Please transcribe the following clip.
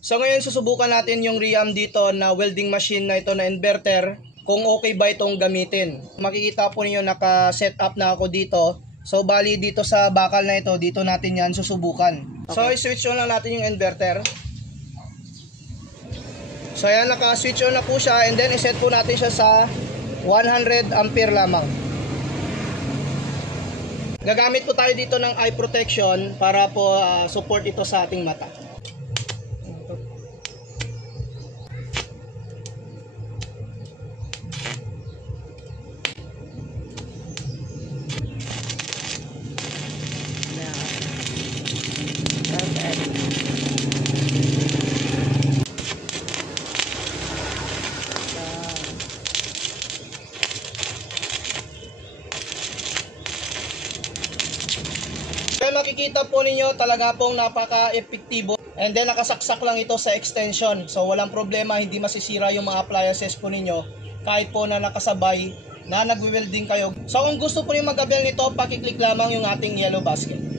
So ngayon susubukan natin yung Riam dito na welding machine na ito na inverter, kung okay ba itong gamitin. Makikita po niyo naka-set up na ako dito. So bali dito sa bakal na ito, dito natin yan susubukan. Okay. So i-switch on lang natin yung inverter. So ayan, naka-switch on na po siya, and then i-set po natin siya sa 100 ampere lamang. Gagamit po tayo dito ng eye protection para po support ito sa ating mata. Kaya makikita po ninyo talaga pong napaka-epektibo, and then nakasaksak lang ito sa extension. So walang problema, hindi masisira yung mga appliances po ninyo kahit po na nakasabay na nagwe-welding kayo. So kung gusto po niyo mag-avail nito, pakiclick lamang yung ating yellow basket.